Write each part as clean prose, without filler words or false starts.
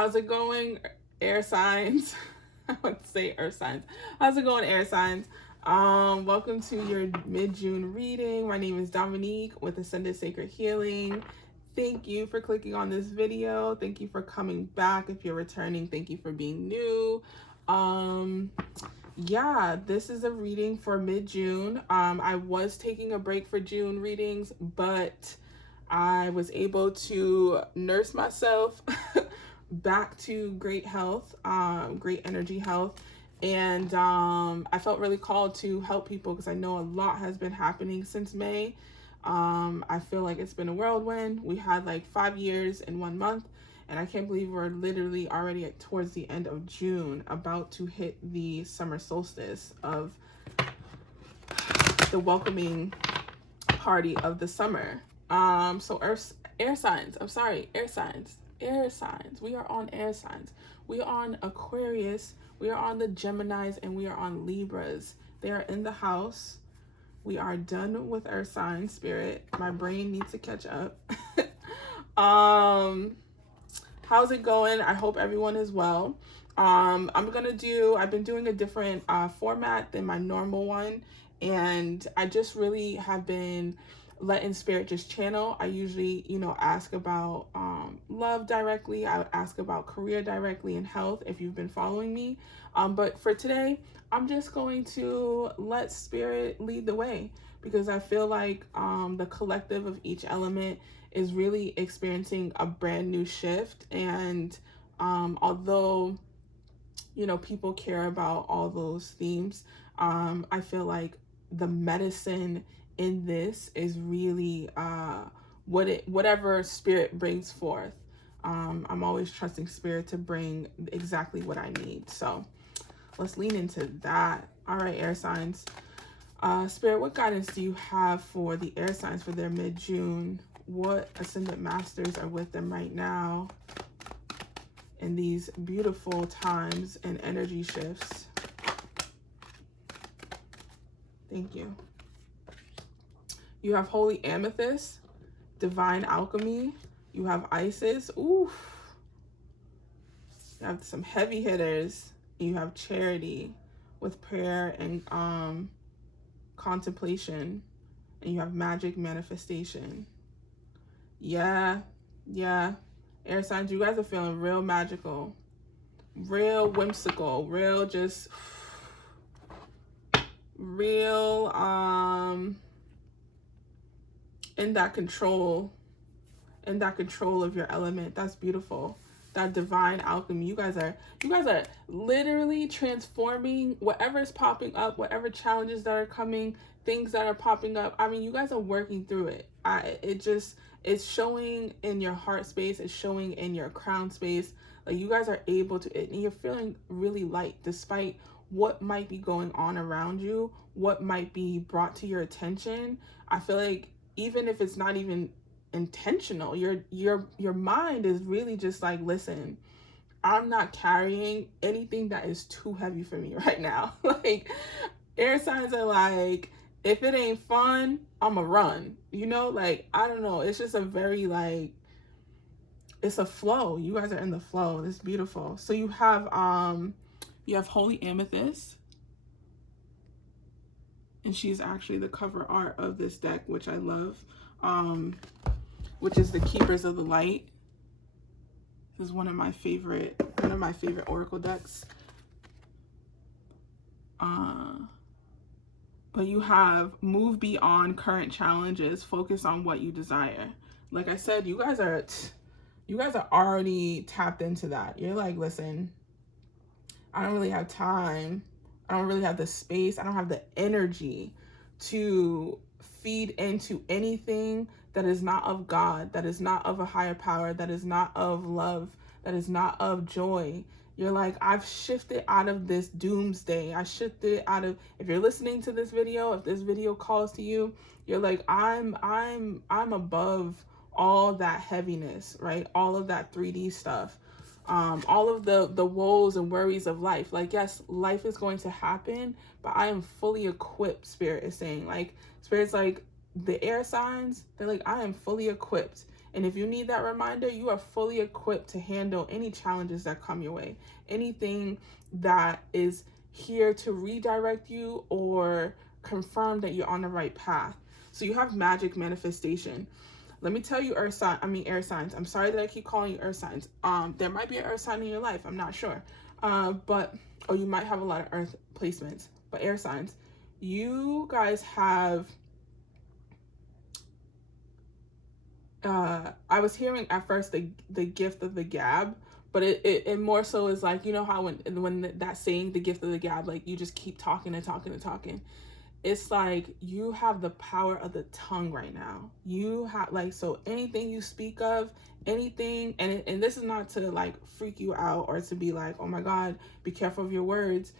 How's it going, air signs? I want to say earth signs. How's it going, air signs? Welcome to your mid-June reading. My name is Dominique with Ascended Sacred Healing. Thank you for clicking on this video. Thank you for coming back. If you're returning, thank you for being new. Yeah, this is a reading for mid-June. I was taking a break for June readings, but I was able to nurse myself back to great health, great energy health. And I felt really called to help people because I know a lot has been happening since May. I feel like it's been a whirlwind. We had like 5 years in 1 month, and I can't believe we're literally already towards the end of June, about to hit the summer solstice of the welcoming party of the summer. So air signs. We are on air signs. We are on Aquarius. We are on the Geminis, and we are on Libras. They are in the house. We are done with earth signs, spirit. My brain needs to catch up. How's it going? I hope everyone is well. I've been doing a different format than my normal one, and I just really have been letting spirit just channel. I usually, ask about love directly. I would ask about career directly and health if you've been following me. But for today, I'm just going to let spirit lead the way, because I feel like the collective of each element is really experiencing a brand new shift. And although, people care about all those themes, I feel like the medicine in this is really whatever spirit brings forth. I'm always trusting spirit to bring exactly what I need. So let's lean into that. All right, air signs. Spirit, what guidance do you have for the air signs for their mid-June? What ascendant masters are with them right now in these beautiful times and energy shifts? Thank you. You have Holy Amethyst, Divine Alchemy. You have Isis. Oof. You have some heavy hitters. You have Charity with prayer and contemplation. And you have Magic Manifestation. Yeah. Air signs, you guys are feeling real magical, real whimsical, real in that control of your element. That's beautiful. That divine alchemy. You guys are literally transforming whatever is popping up, whatever challenges that are coming, things that are popping up. I mean, you guys are working through it. It's showing in your heart space. It's showing in your crown space. Like, you guys are able to, and you're feeling really light despite what might be going on around you, what might be brought to your attention. I feel like even if it's not even intentional, your mind is really just like, listen, I'm not carrying anything that is too heavy for me right now. Like, air signs are like, if it ain't fun, I'ma run. Like, I don't know. It's just a very it's a flow. You guys are in the flow. It's beautiful. So you have Holy Amethyst, and she's actually the cover art of this deck, which I love, which is the Keepers of the Light. This is one of my favorite oracle decks. But you have move beyond current challenges, focus on what you desire. Like I said, you guys are already tapped into that. You're like, listen, I don't really have time. I don't really have the space. I don't have the energy to feed into anything that is not of God, that is not of a higher power, that is not of love, that is not of joy. You're like, I've shifted out of this doomsday. I shifted out of, if you're listening to this video, if this video calls to you, you're like, I'm above all that heaviness, right? All of that 3D stuff. All of the woes and worries of life. Like, yes, life is going to happen, but I am fully equipped, Spirit is saying. Like, Spirit's like, the air signs, they're like, I am fully equipped. And if you need that reminder, you are fully equipped to handle any challenges that come your way. Anything that is here to redirect you or confirm that you're on the right path. So you have magic manifestation. Let me tell you, air signs. I'm sorry that I keep calling you earth signs. There might be an earth sign in your life. I'm not sure. Or you might have a lot of earth placements. But air signs, you guys have, I was hearing at first the gift of the gab, but it more so is like, you know how when that saying, the gift of the gab, like you just keep talking and talking and talking. It's like you have the power of the tongue right now. You have like, so anything you speak of, anything, and this is not to like freak you out or to be like, oh my God, be careful of your words.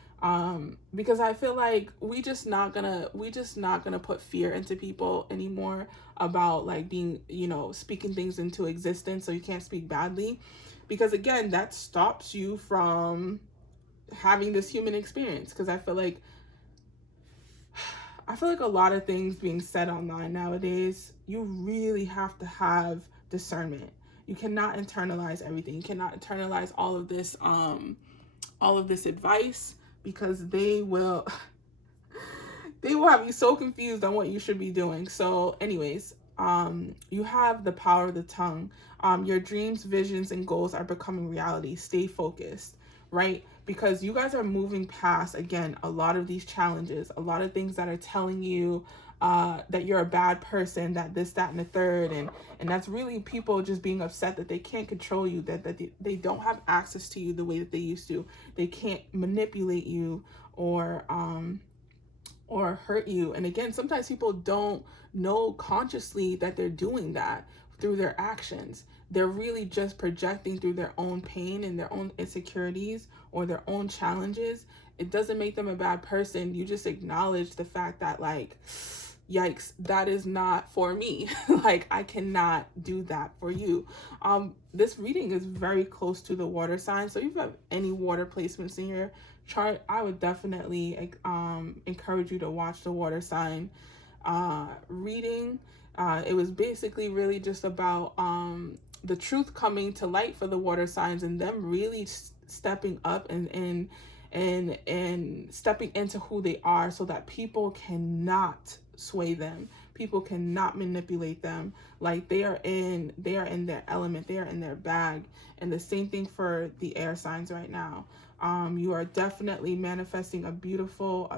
Because I feel like we just not gonna put fear into people anymore about like being, you know, speaking things into existence. So you can't speak badly, because again, that stops you from having this human experience. Because I feel like a lot of things being said online nowadays, you really have to have discernment. You cannot internalize everything. You cannot internalize all of this advice, because they will have you so confused on what you should be doing. So anyways, you have the power of the tongue. Your dreams, visions, and goals are becoming reality. Stay focused, right? Because you guys are moving past, again, a lot of these challenges, a lot of things that are telling you that you're a bad person, that this, that, and the third. And that's really people just being upset that they can't control you, that they don't have access to you the way that they used to. They can't manipulate you or hurt you. And again, sometimes people don't know consciously that they're doing that through their actions. They're really just projecting through their own pain and their own insecurities or their own challenges. It doesn't make them a bad person. You just acknowledge the fact that, like, yikes, that is not for me. Like, I cannot do that for you. This reading is very close to the water sign. So if you have any water placements in your chart, I would definitely encourage you to watch the water sign reading. It was basically really just about the truth coming to light for the water signs, and them really stepping up and stepping into who they are, so that people cannot sway them. People cannot manipulate them. Like, they are in their element, they are in their bag. And the same thing for the air signs right now. You are definitely manifesting a beautiful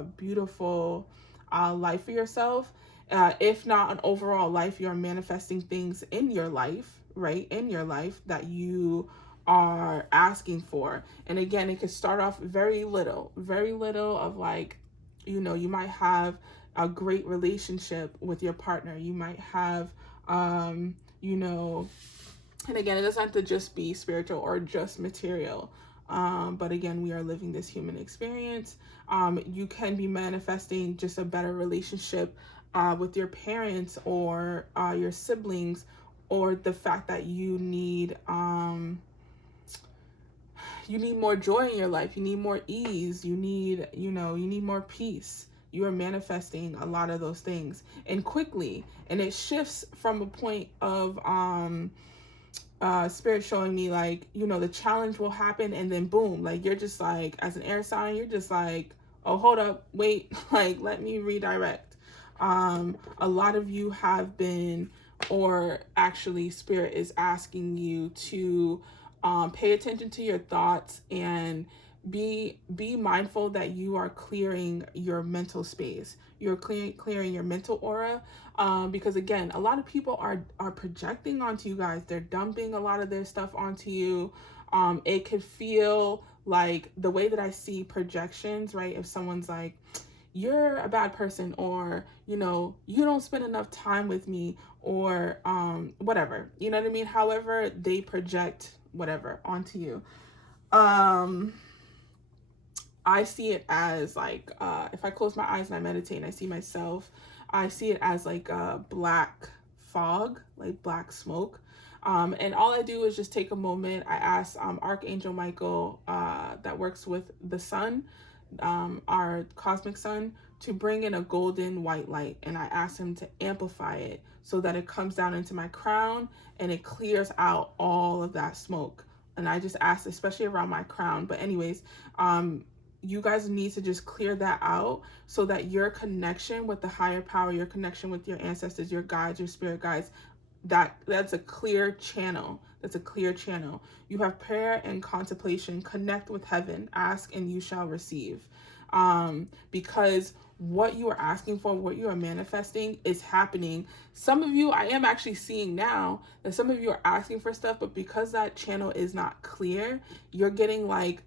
life for yourself. If not an overall life, you're manifesting things in your life, right? In your life that you are asking for. And again, it could start off very little of, like, you know, you might have a great relationship with your partner. You might have, you know, and again, it doesn't have to just be spiritual or just material. But again, we are living this human experience. You can be manifesting just a better relationship with your parents or your siblings, or the fact that you need more joy in your life. You need more ease. You need more peace. You are manifesting a lot of those things, and quickly. And it shifts from a point of spirit showing me, like, you know, the challenge will happen, and then boom, like, you're just like, as an air sign, you're just like, oh, hold up, wait, like, let me redirect. A lot of you have been, or actually spirit is asking you to pay attention to your thoughts and be mindful that you are clearing your mental space. You're clearing your mental aura, because again, a lot of people are projecting onto you guys. They're dumping a lot of their stuff onto you. It could feel like, the way that I see projections, right? If someone's like, you're a bad person, or, you know, you don't spend enough time with me, or whatever, you know what I mean? However they project whatever onto you. I see it as like, if I close my eyes and I meditate and I see myself, I see it as like a black fog, like black smoke. And all I do is just take a moment. I ask Archangel Michael, that works with the sun, our cosmic sun, to bring in a golden white light, and I asked him to amplify it so that it comes down into my crown and it clears out all of that smoke. And I just asked, especially around my crown. But anyways, you guys need to just clear that out so that your connection with the higher power, your connection with your ancestors, your guides, your spirit guides, that's a clear channel. That's a clear channel. You have prayer and contemplation. Connect with heaven. Ask and you shall receive. Because what you are asking for, what you are manifesting is happening. Some of you, I am actually seeing now that some of you are asking for stuff, but because that channel is not clear, you're getting like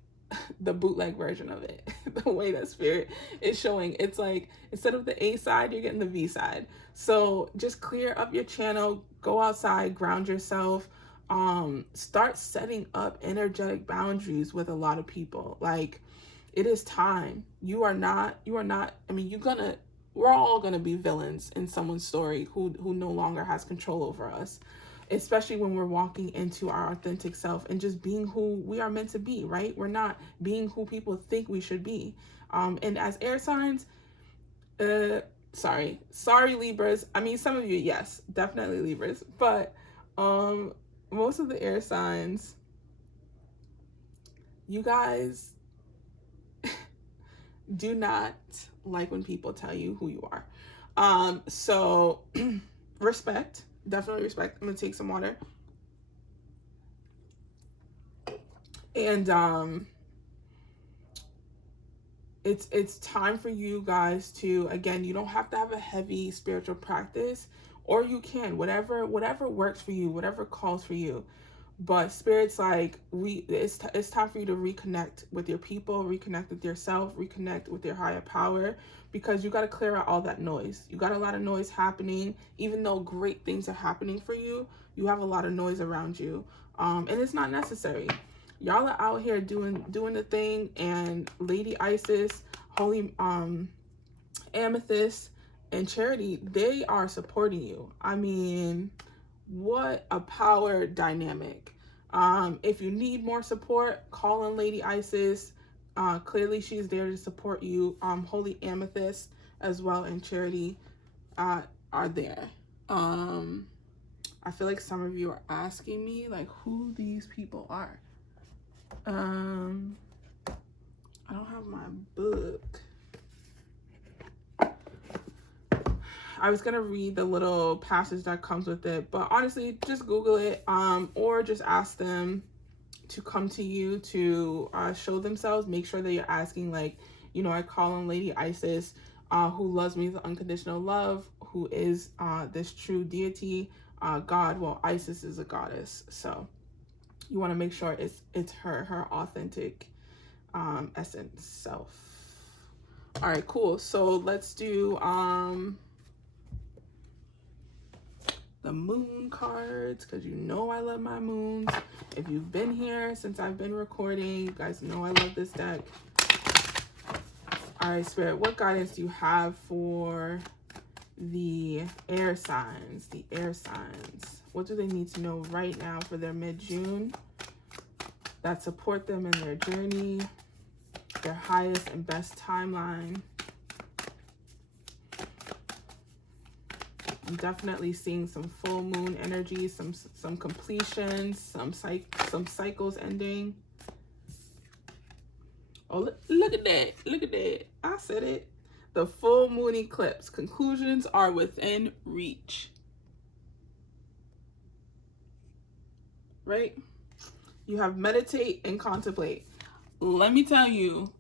the bootleg version of it. The way that spirit is showing, it's like instead of the A side, you're getting the V side. So just clear up your channel, go outside, ground yourself, start setting up energetic boundaries with a lot of people. Like, it is time. You are not, I mean, we're all gonna be villains in someone's story who no longer has control over us, especially when we're walking into our authentic self and just being who we are meant to be, right? We're not being who people think we should be. And as air signs, sorry Libras. I mean, some of you, yes, definitely Libras, but most of the air signs, you guys do not like when people tell you who you are. So respect, definitely respect. I'm gonna take some water. And it's time for you guys to, again, you don't have to have a heavy spiritual practice, or you can, whatever works for you, whatever calls for you. But spirit's like, it's time for you to reconnect with your people, reconnect with yourself, reconnect with your higher power, because you got to clear out all that noise. You got a lot of noise happening. Even though great things are happening for you, you have a lot of noise around you, and it's not necessary. Y'all are out here doing the thing, and Lady Isis, Holy Amethyst, and Charity, they are supporting you. I mean, what a power dynamic. If you need more support, call on Lady Isis. Clearly she's there to support you. Holy Amethyst as well and Charity are there. I feel like some of you are asking me like who these people are. I don't have my book. I was gonna read the little passage that comes with it, but honestly, just Google it, or just ask them to come to you to show themselves. Make sure that you're asking, like, you know, I call on Lady Isis, who loves me with unconditional love, who is this true deity, God. Well, Isis is a goddess, so you want to make sure it's her authentic essence self. All right, cool. So let's do the moon cards, because you know I love my moons. If you've been here since I've been recording, you guys know I love this deck. All right, Spirit, what guidance do you have for the air signs? The air signs. What do they need to know right now for their mid-June that support them in their journey, their highest and best timeline? I'm definitely seeing some full moon energy, some completions, some cycles ending. Oh, look at that. Look at that. I said it. The full moon eclipse. Conclusions are within reach. Right? You have meditate and contemplate. Let me tell you,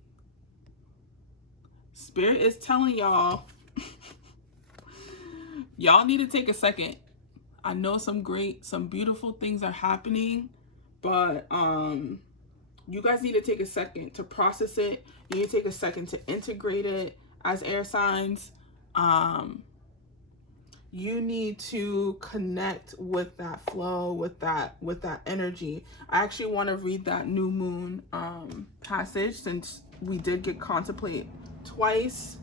Spirit is telling y'all, y'all need to take a second. I know some beautiful things are happening, but you guys need to take a second to process it. You need to take a second to integrate it as air signs. You need to connect with that flow, with that energy. I actually want to read that new moon passage, since we did get contemplate twice.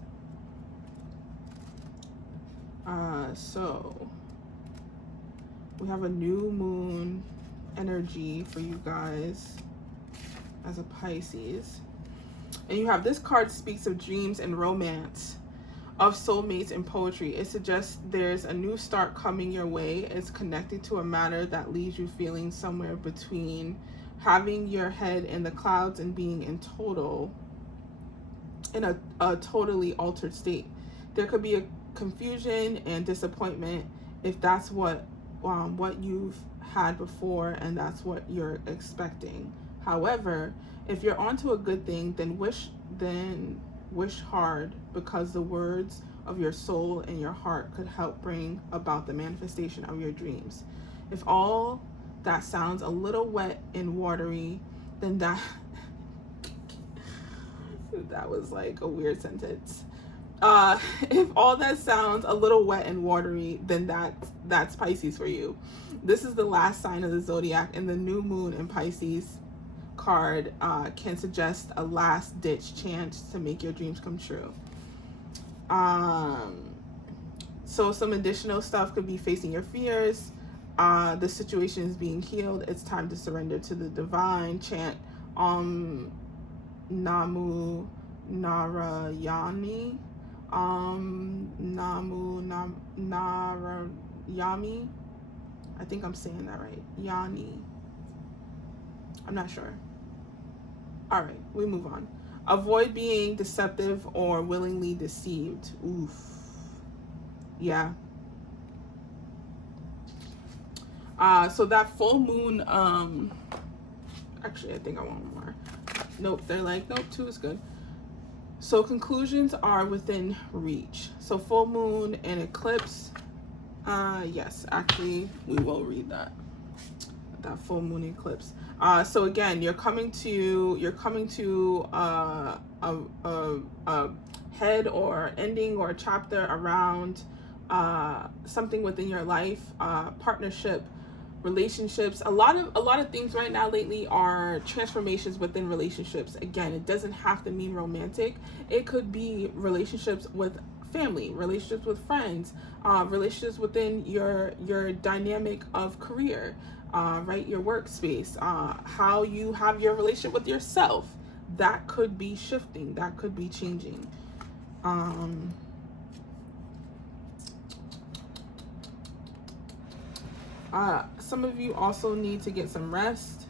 So we have a new moon energy for you guys as a Pisces. And you have this card speaks of dreams and romance. of soulmates in poetry. It suggests there's a new start coming your way. It's connected to a matter that leaves you feeling somewhere between having your head in the clouds and being in a totally altered state. There could be a confusion and disappointment if that's what you've had before and that's what you're expecting. However, if you're onto a good thing, then wish hard, because the words of your soul and your heart could help bring about the manifestation of your dreams. If all that sounds a little wet and watery, then that was like a weird sentence. If all that sounds a little wet and watery, then that's Pisces for you. This is the last sign of the zodiac, and the new moon in Pisces card can suggest a last ditch chance to make your dreams come true. So some additional stuff could be facing your fears. The situation is being healed. It's time to surrender to the divine. Chant Namu Narayani. Namu Narayami. I think I'm saying that right. Yani. I'm not sure. All right, we move on. Avoid being deceptive or willingly deceived. Oof. Yeah. So that full moon, actually, I think I want more. Nope, they're like, nope, 2 is good. So conclusions are within reach. So full moon and eclipse. Yes, actually, we will read that full moon eclipse. So again, you're coming to a head or ending or a chapter around something within your life, partnership, relationships. A lot of things right now lately are transformations within relationships. Again, it doesn't have to mean romantic. It could be relationships with family, relationships with friends, relationships within your dynamic of career, right? Your workspace, how you have your relationship with yourself. That could be shifting. That could be changing. Some of you also need to get some rest,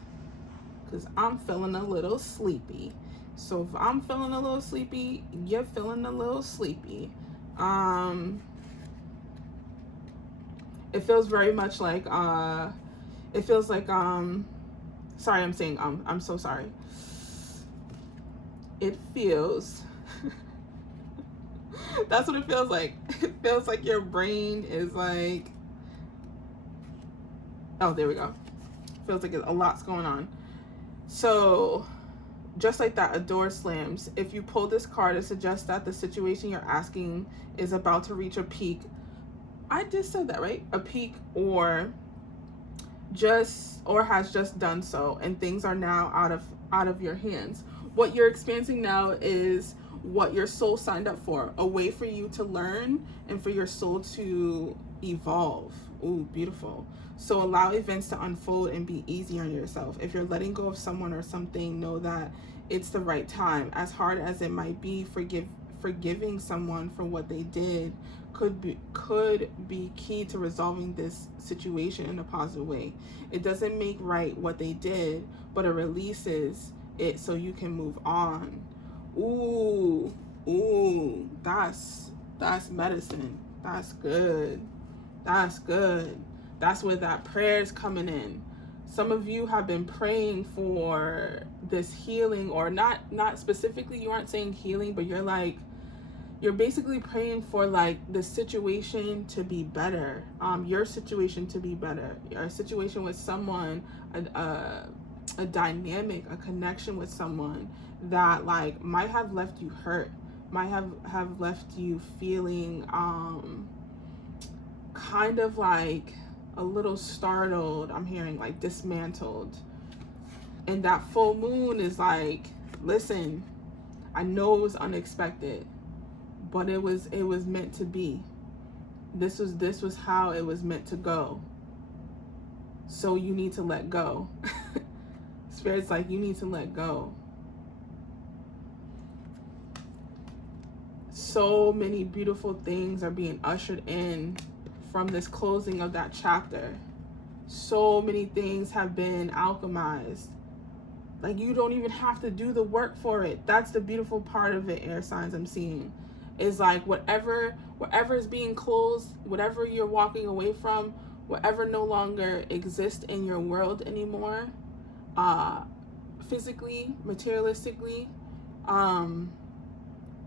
because I'm feeling a little sleepy. So if I'm feeling a little sleepy, you're feeling a little sleepy. It feels very much like sorry, I'm saying I'm so sorry. It feels that's what it feels like. It feels like your brain is like, oh, there we go. Feels like a lot's going on. So just like that, a door slams. If you pull this card, it suggests that the situation you're asking is about to reach a peak. I just said that, right? A peak, or has just done so, and things are now out of your hands. What you're experiencing now is what your soul signed up for, a way for you to learn and for your soul to evolve. Ooh, beautiful. So allow events to unfold and be easy on yourself. If you're letting go of someone or something, know that it's the right time. As hard as it might be, forgiving someone for what they did could be key to resolving this situation in a positive way. It doesn't make right what they did, but it releases it so you can move on. Ooh, that's medicine. That's good. That's where that prayer is coming in. Some of you have been praying for this healing, or not specifically, you aren't saying healing, but you're basically praying for like the situation to be better, your situation to be better, your situation with someone, a dynamic, a connection with someone that like might have left you hurt, might have left you feeling kind of like a little startled. I'm hearing like dismantled. And that full moon is like, listen, I know it was unexpected, but it was meant to be. This was how it was meant to go. So you need to let go. Spirit's like, you need to let go. So many beautiful things are being ushered in from this closing of that chapter. So many things have been alchemized. Like, you don't even have to do the work for it. That's the beautiful part of it, air signs, I'm seeing. Is like whatever is being closed, whatever you're walking away from, whatever no longer exists in your world anymore, physically, materialistically,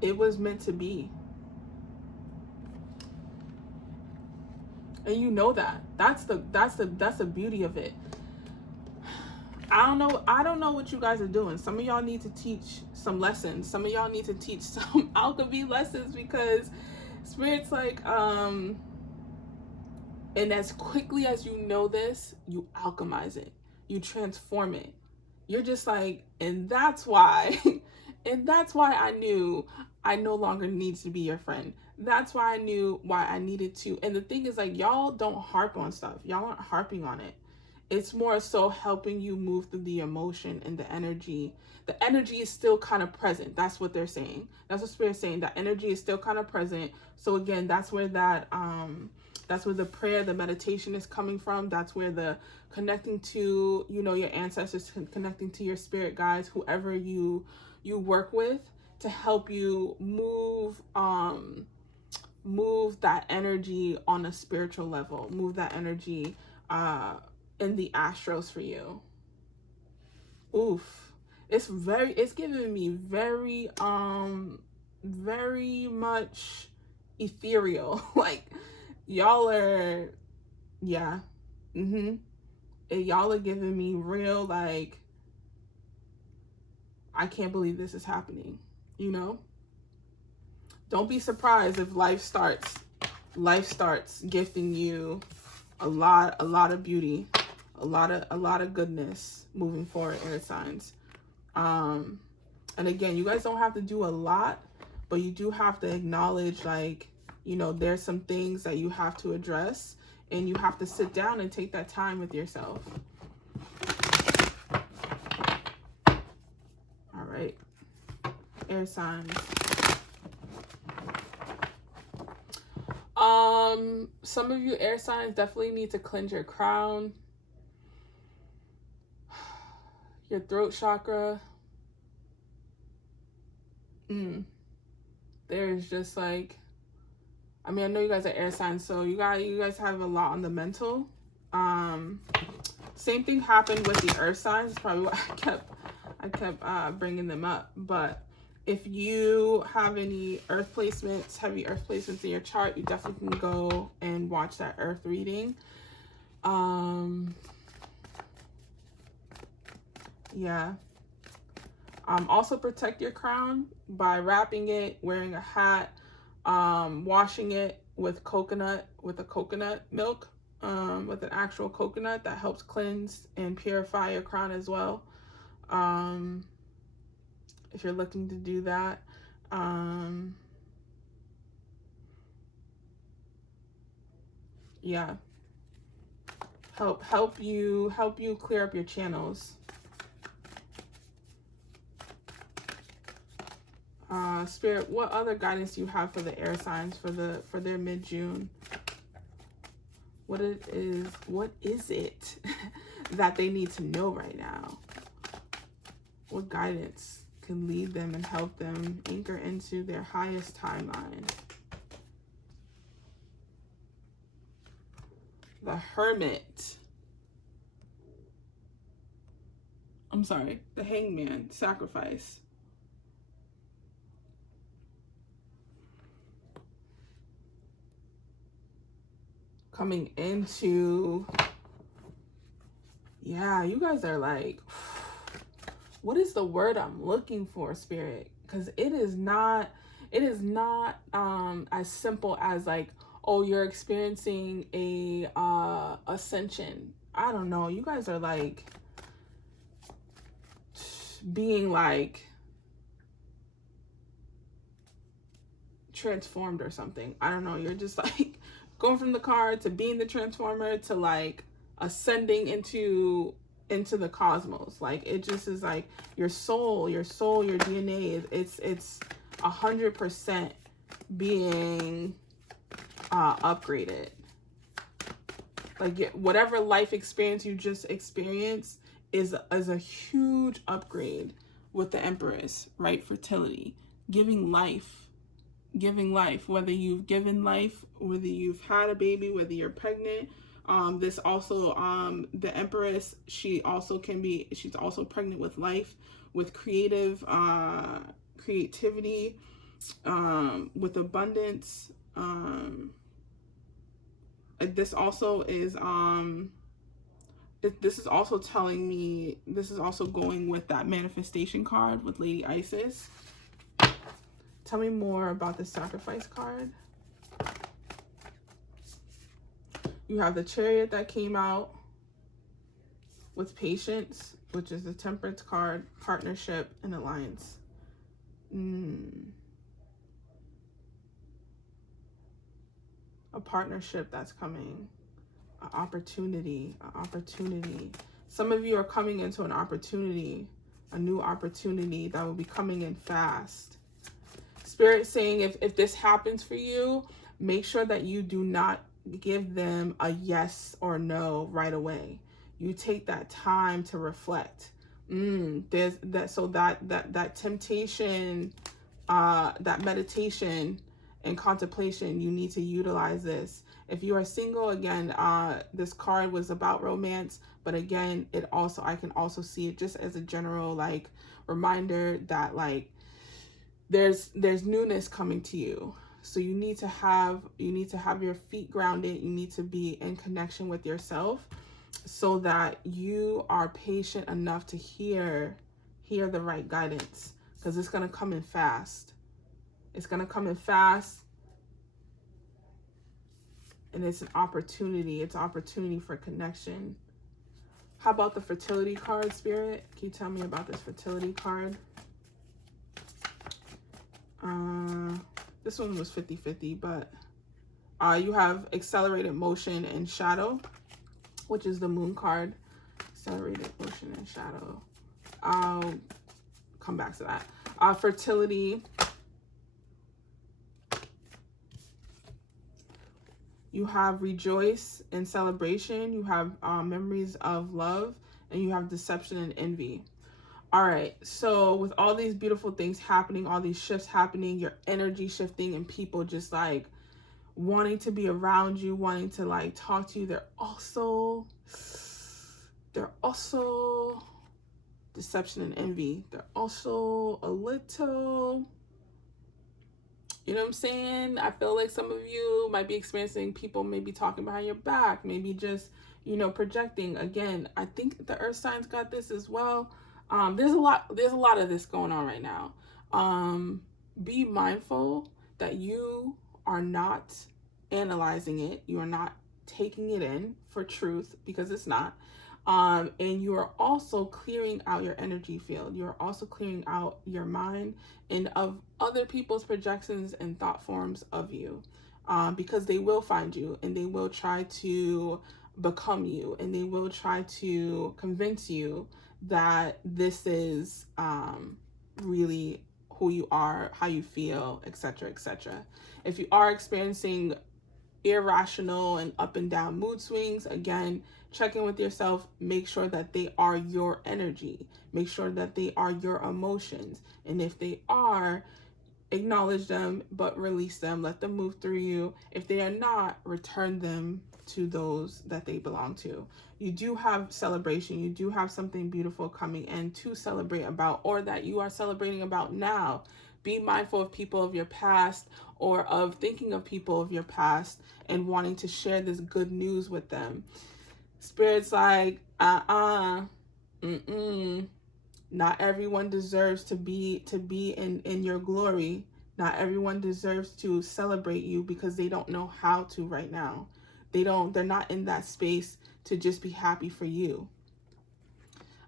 it was meant to be. And you know that. That's the beauty of it. I don't know what you guys are doing. Some of y'all need to teach some lessons. Some of y'all need to teach some alchemy lessons, because Spirit's like, and as quickly as you know this, you alchemize it. You transform it. You're just like, and that's why, and that's why I knew I no longer need to be your friend. That's why I knew why I needed to. And the thing is, like, y'all don't harp on stuff. Y'all aren't harping on it. It's more so helping you move through the emotion and the energy. The energy is still kind of present. That's what they're saying. That's what Spirit's saying. That energy is still kind of present. So again, that's where that's where the prayer, the meditation is coming from. That's where the connecting to, you know, your ancestors, connecting to your spirit guides, whoever you work with, to help you move that energy on a spiritual level. Move that energy in the astros for you. Oof. It's giving me very much ethereal. Like, y'all are, yeah. Y'all are giving me real, like, I can't believe this is happening, you know? Don't be surprised if life starts gifting you a lot of beauty, a lot of goodness moving forward, air signs. And again, you guys don't have to do a lot, but you do have to acknowledge, like, you know, there's some things that you have to address, and you have to sit down and take that time with yourself. All right, air signs. Some of you air signs definitely need to cleanse your crown, your throat chakra. There's just like, I mean, I know you guys are air signs, so you guys have a lot on the mental. Same thing happened with the earth signs. That's probably why I kept bringing them up. But if you have any earth placements, heavy earth placements in your chart, you definitely can go and watch that earth reading. Yeah. Also protect your crown by wrapping it, wearing a hat, washing it with a coconut milk, with an actual coconut. That helps cleanse and purify your crown as well. If you're looking to do that. Yeah. Help you clear up your channels. Spirit, what other guidance do you have for the air signs for their mid-June? What is it that they need to know right now? What guidance can lead them and help them anchor into their highest timeline? The Hermit. I'm sorry, the Hangman, sacrifice. Coming into, yeah, you guys are like, what is the word I'm looking for, Spirit? Because it is not as simple as like, oh, you're experiencing a ascension. I don't know. You guys are like being like transformed or something. I don't know. You're just like going from the card to being the transformer to like ascending into the cosmos. Like, it just is like your soul, your DNA, it's 100% being upgraded. Like whatever life experience you just experienced is a huge upgrade with the Empress, right? Fertility, giving life, whether you've given life, whether you've had a baby, whether you're pregnant. This also, the Empress, she's also pregnant with life, with creativity, with abundance. This also is, this is also telling me, this is also going with that manifestation card with Lady Isis. Tell me more about the sacrifice card. You have the Chariot that came out with patience, which is the Temperance card, partnership, and alliance. A partnership that's coming. An opportunity. Some of you are coming into an opportunity, a new opportunity that will be coming in fast. Spirit saying if this happens for you, make sure that you do not give them a yes or no right away. You take that time to reflect. There's that, so that temptation, that meditation and contemplation, you need to utilize this. If you are single, again, this card was about romance, but again, I can also see it just as a general like reminder that like there's newness coming to you. So you need to have your feet grounded. You need to be in connection with yourself so that you are patient enough to hear the right guidance, because it's going to come in fast. It's going to come in fast. And it's an opportunity. It's opportunity for connection. How about the fertility card, Spirit? Can you tell me about this fertility card? This one was 50-50, but you have accelerated motion and shadow, which is the Moon card. Accelerated motion and shadow. I'll come back to that. Fertility. You have rejoice and celebration. You have memories of love, and you have deception and envy. All right, so with all these beautiful things happening, all these shifts happening, your energy shifting, and people just like wanting to be around you, wanting to like talk to you, they're also deception and envy. They're also a little, you know what I'm saying? I feel like some of you might be experiencing people maybe talking behind your back, maybe just, you know, projecting. Again, I think the earth signs got this as well. There's a lot of this going on right now. Be mindful that you are not analyzing it. You are not taking it in for truth, because it's not. And you are also clearing out your energy field. You're also clearing out your mind and of other people's projections and thought forms of you, because they will find you and they will try to become you, and they will try to convince you that this is really who you are, how you feel, etc., etc. If you are experiencing irrational and up and down mood swings, again, check in with yourself. Make sure that they are your energy. Make sure that they are your emotions. And if they are, acknowledge them, but release them. Let them move through you. If they are not, return them to those that they belong to. You do have celebration. You do have something beautiful coming in to celebrate about, or that you are celebrating about now. Be mindful of people of your past, or of thinking of people of your past and wanting to share this good news with them. Spirit's like, not everyone deserves to be in your glory. Not everyone deserves to celebrate you, because they don't know how to right now. They're not in that space to just be happy for you.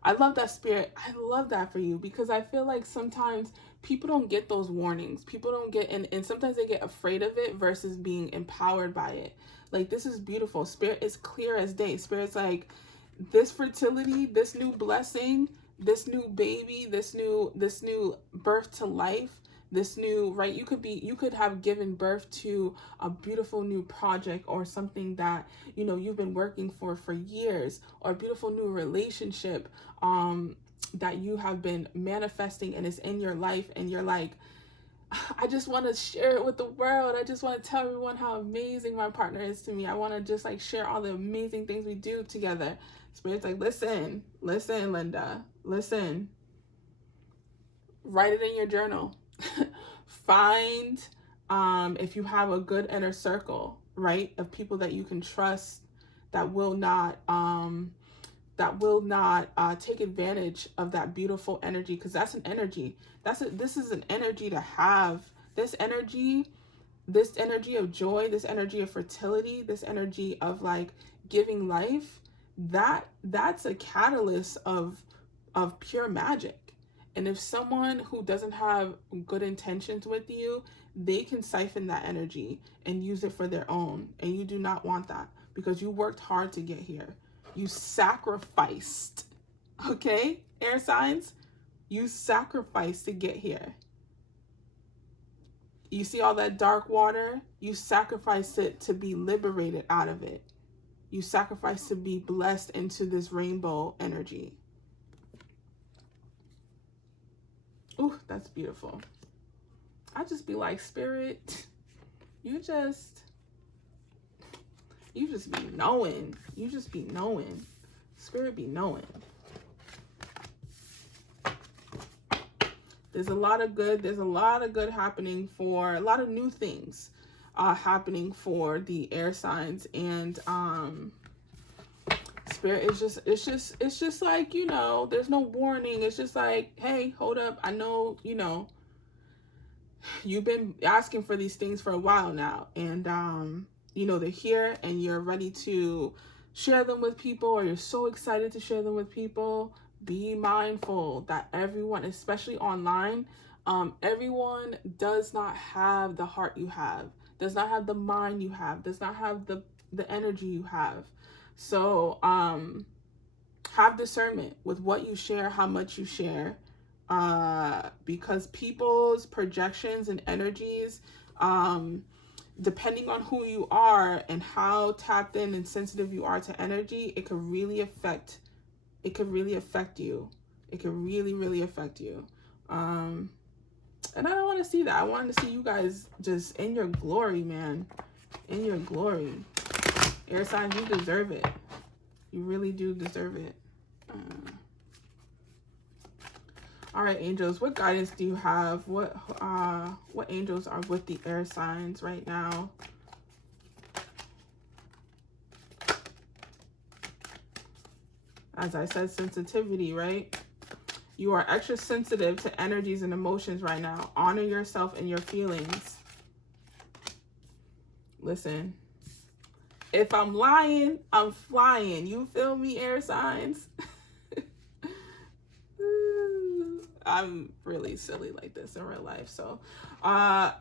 I love that, Spirit. I love that for you, because I feel like sometimes people don't get those warnings. People don't get, and sometimes they get afraid of it versus being empowered by it. Like, this is beautiful. Spirit is clear as day. Spirit's like, this fertility, this new blessing, this new baby, this new birth to life, this new, right? You could have given birth to a beautiful new project or something that, you know, you've been working for years, or a beautiful new relationship that you have been manifesting and is in your life, and you're like, I just want to share it with the world. I just want to tell everyone how amazing my partner is to me. I want to just like share all the amazing things we do together. Spirit's like, listen, Linda, listen. Write it in your journal. Find, if you have a good inner circle, right, of people that you can trust, that will not take advantage of that beautiful energy, because that's an energy. This is an energy to have. This energy of joy, this energy of fertility, this energy of like giving life, that's a catalyst of pure magic. And if someone who doesn't have good intentions with you, they can siphon that energy and use it for their own. And you do not want that, because you worked hard to get here. You sacrificed, okay? Air signs, you sacrificed to get here. You see all that dark water? You sacrificed it to be liberated out of it. You sacrificed to be blessed into this rainbow energy. Ooh, that's beautiful. I just be like, Spirit, you just be knowing. You just be knowing. Spirit be knowing. There's a lot of good happening for, a lot of new things happening for the air signs. And Spirit is it's just like, you know, there's no warning. It's just like, hey, hold up. I know, you know, you've been asking for these things for a while now, and you know, they're here, and you're ready to share them with people, or you're so excited to share them with people. Be mindful that everyone, especially online, everyone does not have the heart you have, does not have the mind you have, does not have the energy you have. So have discernment with what you share, how much you share, because people's projections and energies, depending on who you are and how tapped in and sensitive you are to energy, it could really affect you. It could really, really affect you. And I don't want to see that. I want to see you guys just in your glory, man. In your glory. Air signs, you deserve it. You really do deserve it. All right, angels, what guidance do you have? What angels are with the air signs right now? As I said, sensitivity, right? You are extra sensitive to energies and emotions right now. Honor yourself and your feelings. Listen, if I'm lying, I'm flying. You feel me, air signs? I'm really silly like this in real life. So,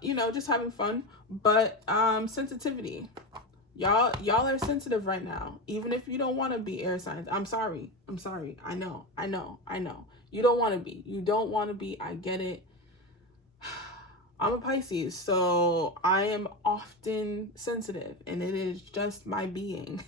you know, just having fun. But sensitivity. Y'all are sensitive right now. Even if you don't want to be air signs. I'm sorry. I know. You don't want to be. I get it. I'm a Pisces, so I am often sensitive, and it is just my being.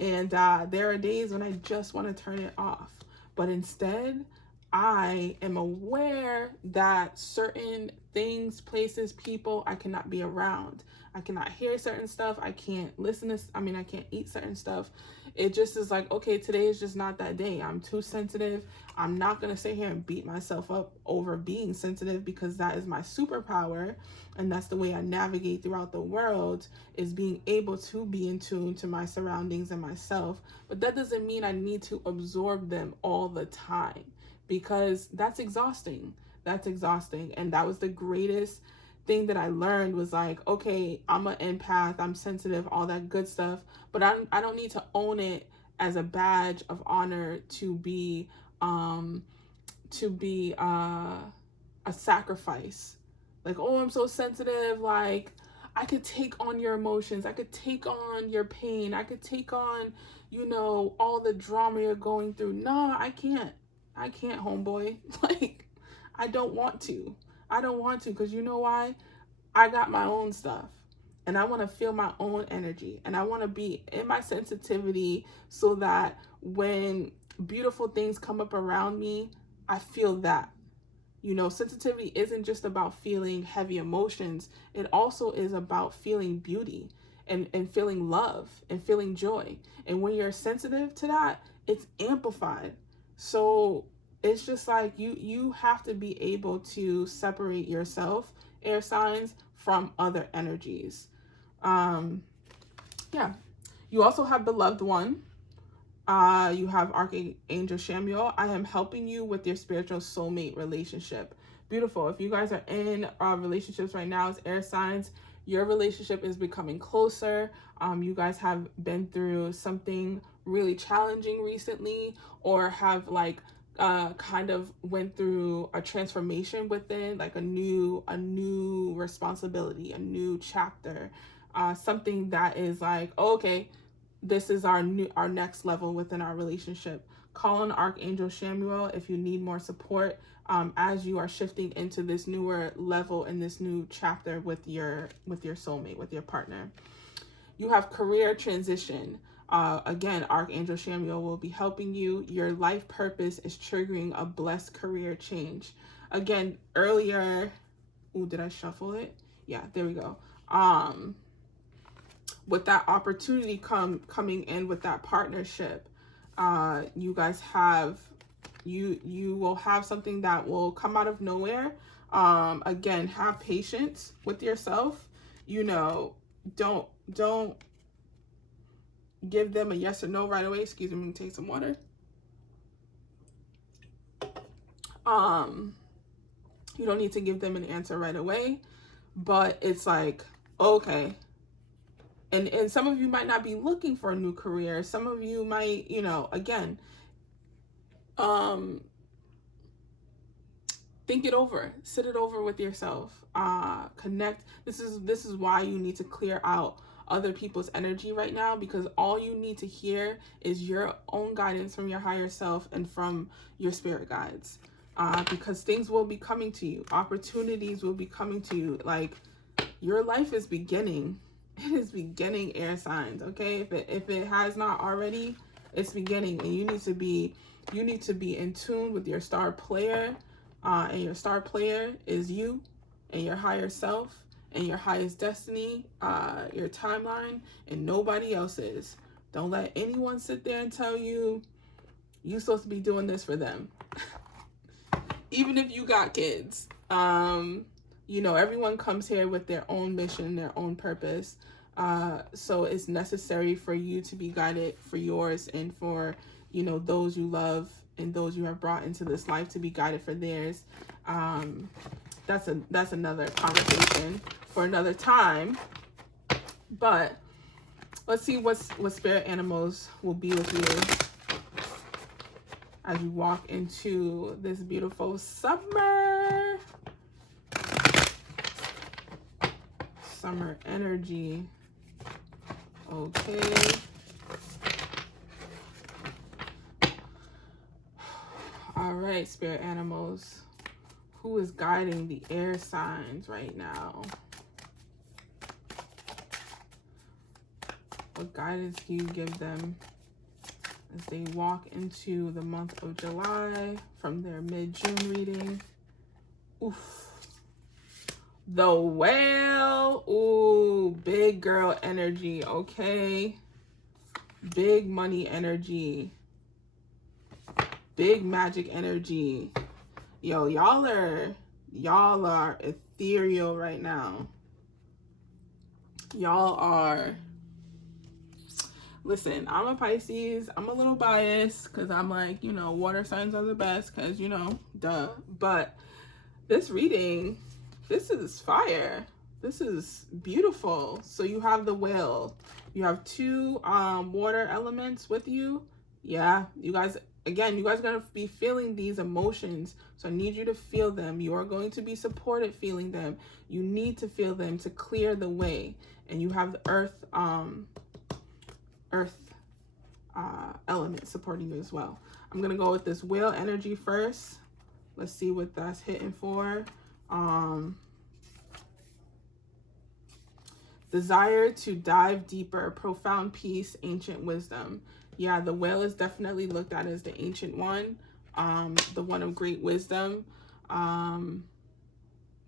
And there are days when I just want to turn it off. But instead, I am aware that certain things, places, people, I cannot be around. I cannot hear certain stuff. I can't listen to, I can't eat certain stuff. It just is like, okay, today is just not that day. I'm too sensitive. I'm not going to sit here and beat myself up over being sensitive, because that is my superpower. And that's the way I navigate throughout the world, is being able to be in tune to my surroundings and myself. But that doesn't mean I need to absorb them all the time, because that's exhausting. And that was the greatest thing that I learned, was like, okay, I'm an empath, I'm sensitive, all that good stuff, but I don't need to own it as a badge of honor to be a sacrifice. Like, oh, I'm so sensitive, like I could take on your emotions, I could take on your pain, I could take on, you know, all the drama you're going through. No, I can't, homeboy. Like, I don't want to. I don't want to, because you know why? I got my own stuff and I want to feel my own energy, and I want to be in my sensitivity so that when beautiful things come up around me, I feel that. You know, sensitivity isn't just about feeling heavy emotions. It also is about feeling beauty and feeling love and feeling joy. And when you're sensitive to that, it's amplified. So it's just like you have to be able to separate yourself, air signs, from other energies. Yeah. You also have the loved one. You have Archangel Samuel. I am helping you with your spiritual soulmate relationship. Beautiful. If you guys are in relationships right now as air signs, your relationship is becoming closer. You guys have been through something really challenging recently, or have like kind of went through a transformation within, like a new responsibility, a new chapter, something that is like, oh, okay, this is our next level within our relationship. Call on Archangel Samuel if you need more support as you are shifting into this newer level and this new chapter with your soulmate, with your partner. You have career transition. Again, Archangel Samuel will be helping you. Your life purpose is triggering a blessed career change. Again, earlier, did I shuffle it? Yeah, there we go. With that opportunity coming in with that partnership, you guys have, you will have something that will come out of nowhere. Again, have patience with yourself. You know, don't give them a yes or no right away. Excuse me, I'm gonna take some water. You don't need to give them an answer right away, but it's like, okay. And some of you might not be looking for a new career. Some of you might, you know, again, think it over, sit it over with yourself, connect. This is why you need to clear out other people's energy right now, because all you need to hear is your own guidance from your higher self and from your spirit guides, because things will be coming to you, opportunities will be coming to you. Like, your life is beginning. It is beginning, air signs. Okay, if it has not already, it's beginning, and you need to be in tune with your star player, and your star player is you and your higher self and your highest destiny, your timeline, and nobody else's. Don't let anyone sit there and tell you you're supposed to be doing this for them. Even if you got kids, you know, everyone comes here with their own mission, their own purpose. So it's necessary for you to be guided for yours, and for, you know, those you love and those you have brought into this life to be guided for theirs. That's another conversation for another time. But let's see what spirit animals will be with you as you walk into this beautiful summer. Summer energy. Okay. All right, spirit animals. Who is guiding the air signs right now? What guidance do you give them as they walk into the month of July from their mid-June reading? Oof. The whale. Ooh, big girl energy. Okay. Big money energy. Big magic energy. Yo, y'all are ethereal right now. Y'all are, listen, I'm a Pisces. I'm a little biased because I'm like, you know, water signs are the best because, you know, duh. But this reading, this is fire. This is beautiful. So you have the whale. You have two water elements with you. Yeah, you guys, again, you guys are going to be feeling these emotions. So I need you to feel them. You are going to be supported feeling them. You need to feel them to clear the way. And you have the earth element supporting you as well. I'm going to go with this whale energy first. Let's see what that's hitting for. Desire to dive deeper, profound peace, ancient wisdom. Yeah, the whale is definitely looked at as the ancient one, the one of great wisdom.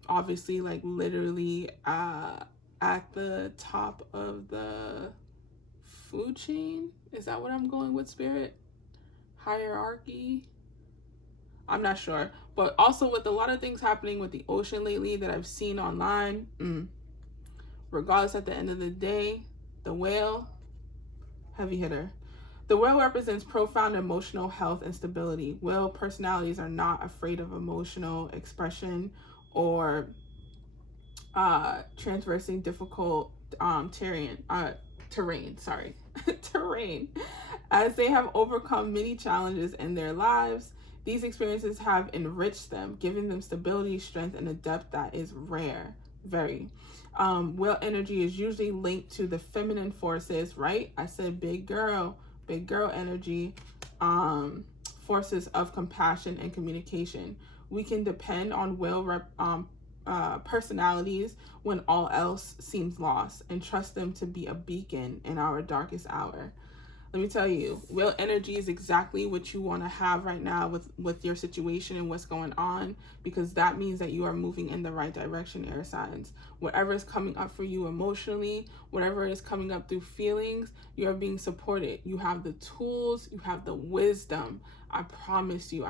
Obviously, like literally at the top of the food chain. Is that what I'm going with, Spirit? Hierarchy? I'm not sure. But also with a lot of things happening with the ocean lately that I've seen online, regardless, at the end of the day, the whale, heavy hitter. The whale represents profound emotional health and stability. Whale personalities are not afraid of emotional expression or traversing difficult terrain, terrain. As they have overcome many challenges in their lives, these experiences have enriched them, giving them stability, strength, and a depth that is rare, very. Whale energy is usually linked to the feminine forces, right? I said big girl energy, forces of compassion and communication. We can depend on whale personalities when all else seems lost, and trust them to be a beacon in our darkest hour. Let me tell you, whale energy is exactly what you want to have right now with your situation and what's going on, because that means that you are moving in the right direction, air signs. Whatever is coming up for you emotionally, whatever is coming up through feelings, you are being supported. You have the tools, you have the wisdom. I promise you,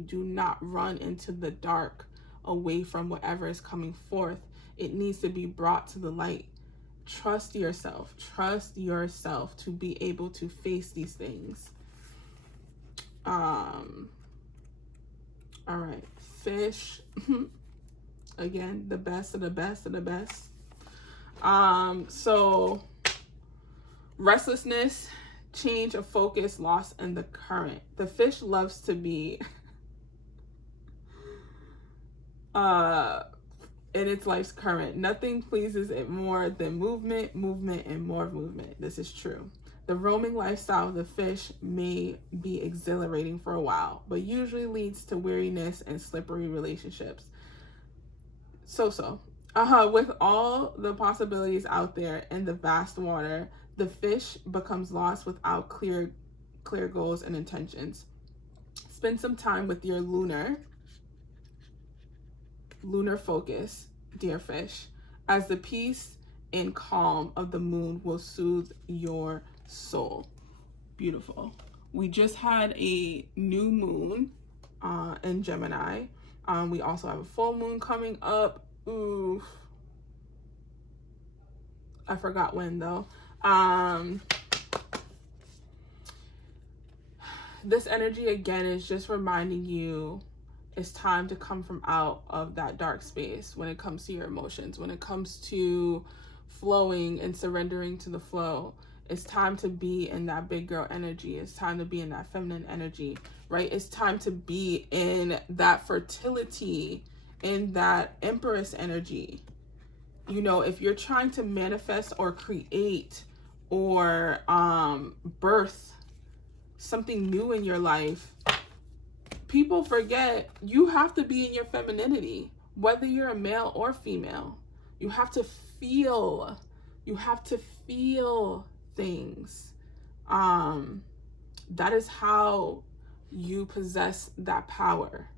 do not run into the dark away from whatever is coming forth. It needs to be brought to the light. Trust yourself to be able to face these things. All right, fish. Again, the best of the best of the best. So restlessness, change of focus, loss in the current. The fish loves to be in its life's current. Nothing pleases it more than movement, and more movement. This is true. The roaming lifestyle of the fish may be exhilarating for a while, but usually leads to weariness and slippery relationships. With all the possibilities out there in the vast water, the fish becomes lost without clear goals and intentions. Spend some time with your lunar focus, dear fish, as the peace and calm of the moon will soothe your soul. Beautiful. We just had a new moon in Gemini. We also have a full moon coming up. Ooh, I forgot when though. This energy again is just reminding you it's time to come from out of that dark space when it comes to your emotions, when it comes to flowing and surrendering to the flow. It's time to be in that big girl energy. It's time to be in that feminine energy, right? It's time to be in that fertility, in that empress energy. You know, if you're trying to manifest or create or birth something new in your life, people forget you have to be in your femininity, whether you're a male or female. You have to feel things. That is how you possess that power.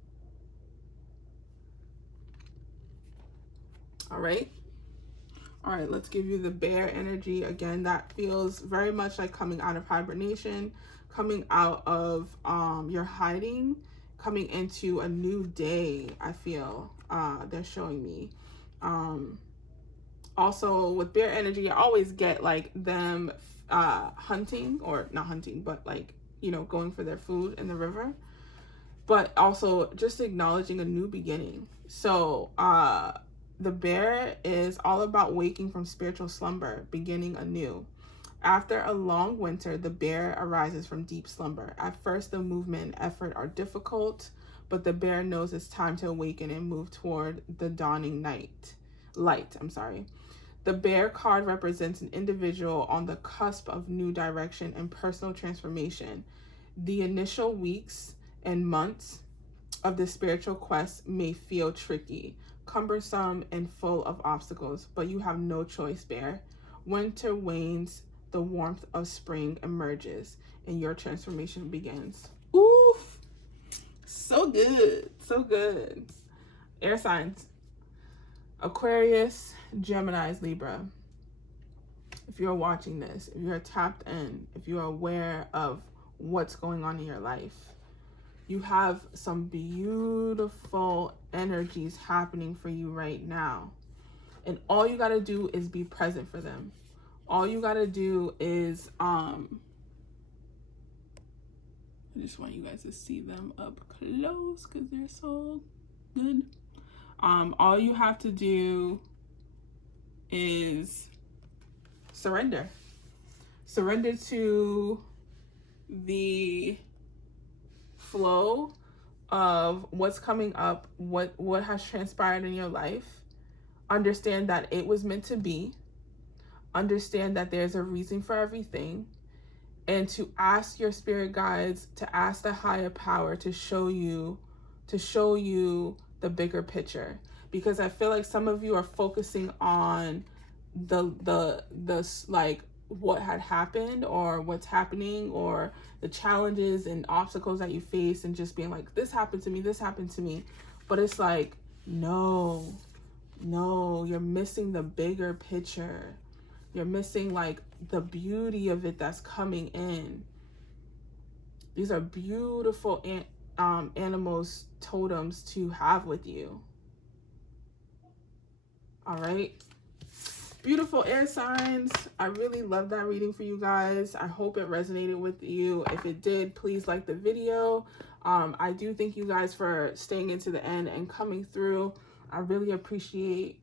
All right, let's give you the bear energy. Again, that feels very much like coming out of hibernation, coming out of your hiding, coming into a new day. I feel they're showing me. Also with bear energy, I always get like them hunting, or not hunting, but like, you know, going for their food in the river, but also just acknowledging a new beginning. So the bear is all about waking from spiritual slumber, beginning anew. After a long winter, the bear arises from deep slumber. At first, the movement and effort are difficult, but the bear knows it's time to awaken and move toward the dawning light. The bear card represents an individual on the cusp of new direction and personal transformation. The initial weeks and months of this spiritual quest may feel tricky, cumbersome, and full of obstacles, but you have no choice, Bear. Winter wanes, the warmth of spring emerges, and your transformation begins. Oof! So good. So good. Air signs. Aquarius, Gemini, Libra. If you're watching this, if you're tapped in, if you're aware of what's going on in your life, you have some beautiful energies happening for you right now. And all you got to do is be present for them. All you got to do is, I just want you guys to see them up close because they're so good. All you have to do is surrender. Surrender to the flow of what's coming up, what has transpired in your life. Understand that it was meant to be. Understand that there's a reason for everything. And to ask your spirit guides, to ask the higher power to show you the bigger picture. Because I feel like some of you are focusing on the like what had happened or what's happening or the challenges and obstacles that you face and just being like, this happened to me. But it's like, no, you're missing the bigger picture. You're missing like the beauty of it that's coming in. These are beautiful animals, totems to have with you. All right. Beautiful air signs. I really love that reading for you guys. I hope it resonated with you. If it did, please like the video. I do thank you guys for staying into the end and coming through. I really appreciate